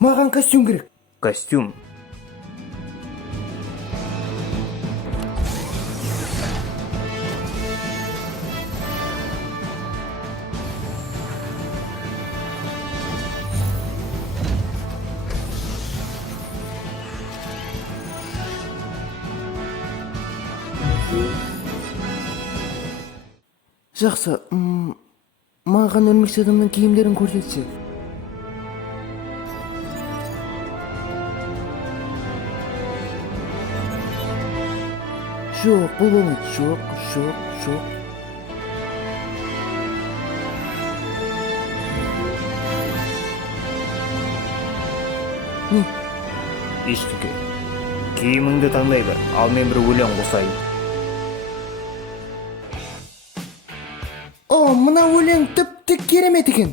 Маған костюм керек. Костюм. Жақсы, маған өлмекші адамның киімдерін көрсетсе. Жоқ, бұл болмайды. Жоқ. Не? Ештеңе. Киіміңді таңдай бер, ал мен бір өлең қосайын. О, мына өлең тіпті керемет екен.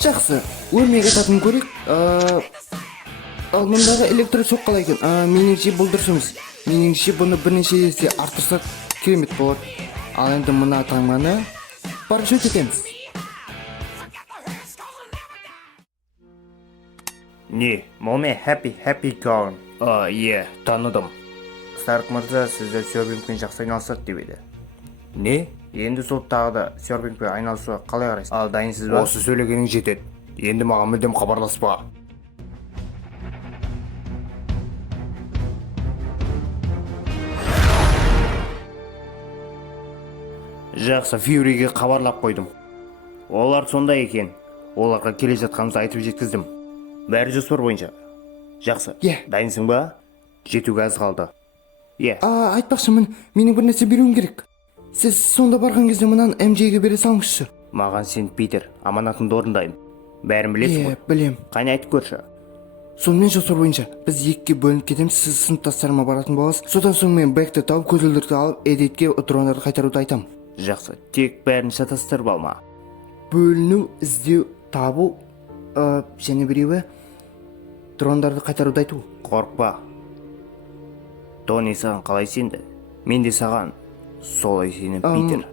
Жақсы, өлмей кетатын көрейік. Ал мұндағы электрошок қалай екен? Меніңше бұл дұрыс емес. Меніңше бұны бірнеше есе арттырсақ керемет болады. Ал енді мына таңбаны парашют етеміз. Не, моме happy gone. Таныдым. Старк мырза сізді серфингпен жақсы айналысады деп еді. Не? Енді сол тағы да серфингпен айналысуға қалай қарайсыз? Ал дайынсыз ба? Осы сөйлегенің жетеді. Енді маған мүлдем хабарласпа. Жақсы, Фьюриге хабарлап қойдым. Олар сондай екен. Оларға келе жатқанымызды айтып жеткіздім. Бәрі жоспар бойынша. Жақсы. Дайынсың ба? Жетуге аз қалды. Айтпақшымын, менің бір нәрсе беруім керек. Сіз сонда барған кезде мынаны МЖ-ге бере салыңызшы. Маған сен Питер, аманатыңды орындайын. Бәрін білесің ғой? Білем. Қане айтып көрші. Сонымен жоспар бойынша біз екіге бөлініп кетеміз, сіз сыныптастарыма баратын боласыз. Содан соң мен Бэкті тауып, көзілдірікті алып, Эдитке дрондарды қайтаруды айтам. Жақсы, тек бәрін шатастырып алма. Бөліну, іздеу, табу, және біреуі дрондарды қайтаруды айту. Қорықпа. Тони саған қалай сенді? Мен де саған солай сенем, Питер.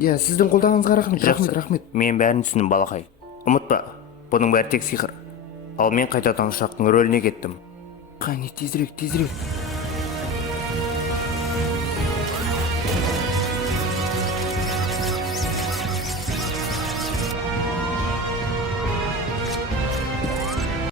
Сіздің қолдағаныңызға рахмет. Мен бәрін түсіндім, балақай. Ұмытпа, бұның бәрі тек сиқыр. Ал мен қайтадан ұшақтың рөліне кеттім. Қане, тезірек.